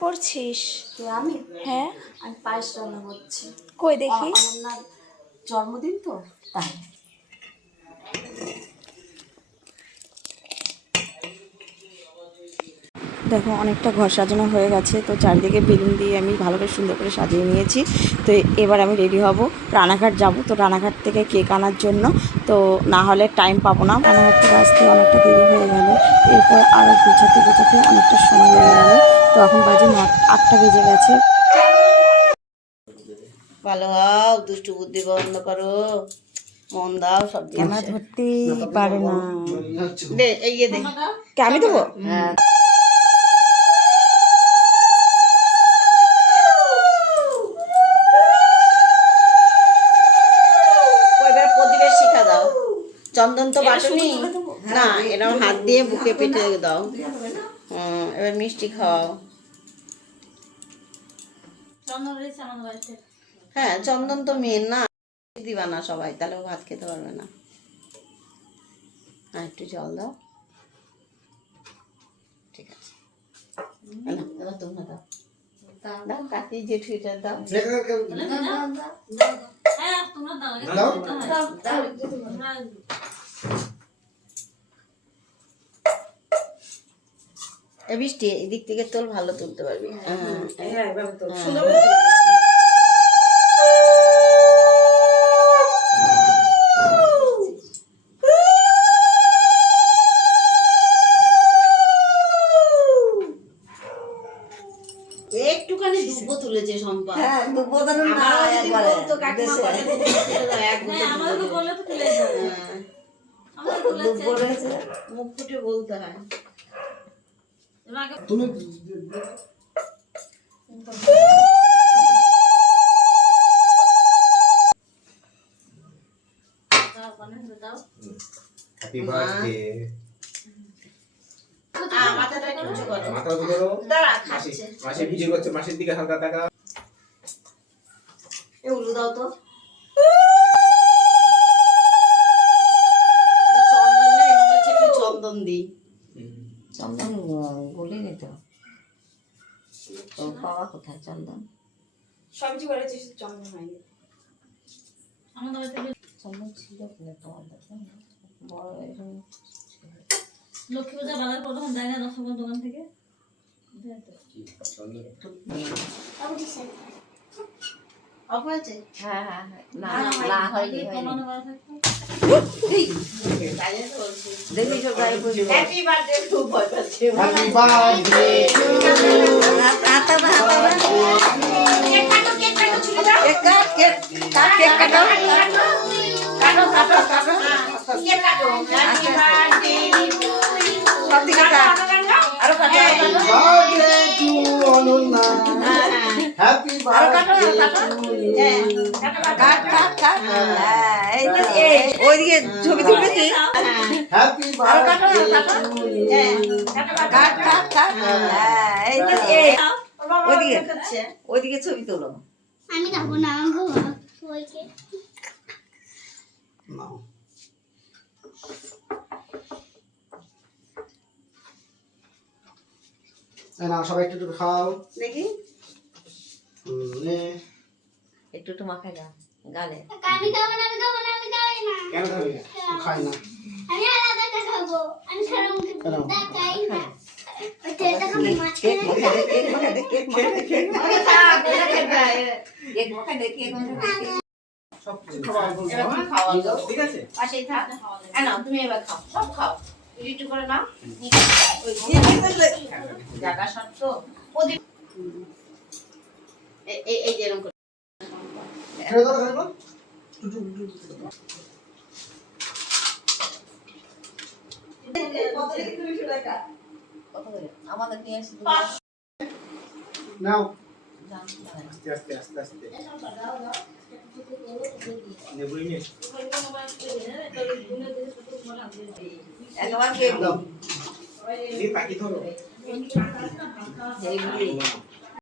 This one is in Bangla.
করছিস আমি? হ্যাঁ আমি পায়েস রান্না করছি। কই দেখি। অনন্যার জন্মদিন তো তাই। দেখো অনেকটা ঘর সাজানো হয়ে গেছে, তো চারিদিকে বেলুন দিয়ে আমি ভালো করে সুন্দর করে সাজিয়ে নিয়েছি। তো এবার আমি রেডি হব, রানাঘাট যাব। তো রানাঘাট থেকে কেক আনার জন্য, তো না হলে টাইম পাবো না। রানাঘাট থেকে আসতে অনেকটা দেরি হয়ে গেল, এরপর আরও গোছাতে গোছাতে অনেকটা সময় লেগে গেল। তো এখন বাজে 8টা বেজে গেছে। ভালো হও, দুষ্টু বুদ্ধি বন্ধ করো, মন দাও সব ক্যামেরা ধরতেই পারে না। দে এগিয়ে দে, আমি দেবো। হ্যাঁ প্রদীপের শিখা দাও। চন্দন তো বাটনি না, এরকম হাত দিয়ে বুকে পেটে দাও। এবার মিষ্টি খাও। হ্যাঁ চন্দন তো মেন না, দিবা না সবাই, তাহলে ও ভাত খেতে পারবে না। আর একটু জল দাও, ঠিক আছে। এবার তোমরা দাও, দাও কাকি জেঠুইটা দাও। বৃষ্টি এদিক থেকে তোল, ভালো তুলতে পারবি। একটুখানি দুব্বো তুলেছে সম্পা। মুখ ফুটে বলতে হয়। Happy birthday. মাথাটা একটু উঁচু করো। মাথা উঁচু করো। দাঁড়া, মাসি খাচ্ছে। মাসি ভিডিও করছে, মাসির দিকে হালকা তাকাও। এ উলু দাও তো। চন্দন নেই, মনে হচ্ছে একটু চন্দন দিই। চন্দন বলে নিত তো, পাওয়া কোথায় চন্দন? সবজি করেছি, চন্দন হয়নি। চন্দন ছিল কিনা তোমার বড় এরকম লক্ষ্মী পূজা বাজার করে তখন দেয় না 10 টাকার দোকান থেকে। অফ হয়েছে? হ্যাঁ হ্যাঁ হ্যাঁ, না না হয়নি কমানো করা থাকতো। তাই তো বলছি। দেখি সব গায়ে পড়ছে। হ্যাপি বার্থডে, খুব ভয় পাচ্ছে। Happy birthday. হাতা না হাতা না কেক কাটো, কেক কাটো, ছুরি দাও। কেক কাট কেক কাট কেক কাটো কাটো, কাটো, কাটো। কেক কাটো। Happy birthday. সব দিকে কাট আরো কাটো birthday to Ananya. Happy birthday to you. কাট কাট কাট হ্যাঁ এই তো ওইদিকে ছবি তুলবে কি হ্যাপি আরো কাটো বার্থডে কাটো টু ইউ। কাট কাট কাট হ্যাঁ এই তো ওইদিকে খাচ্ছে। ওইদিকে ছবি তোলো। আমি খাবো না, আমি খাবো না। সবাইকে নাও। এই নাও, সবাই একটু একটু খাও। দেখি নে। একটু একটু মাখায় গা গালে। আমি খাবো না, আমি খাবো না, আমি খাই না। কেন খাবি না? ও খায় না। আমি আলাদা খাবো, আমি সারা মুখে কেন? খাই না। ওই তেলটা খাবো কেক মাঝখানে। মাখায় দে কেক মাখায় দে কেক মাখায় দে কেক মাখায় দে কেক মাখায় দে সব কিছু খাওয়া বলবো। এবার তুমি খাওয়া দাও। ঠিক আছে? পাশেই থাক। নাও তুমি এবার খাও, সব খাও। একটু করে নাও। ওই জায়গা শর্ত প্রদীপ এই যে এরকম করে। ছেড়ে দাও, ছেড়ে দাও। কত করে আমাদের নিয়ে আসি নাও। আস্তে আস্তে আস্তে আস্তে। নেবুই নিয়ে এসো। একবার কেক দাও এই পাখি ধরো। এইগুলি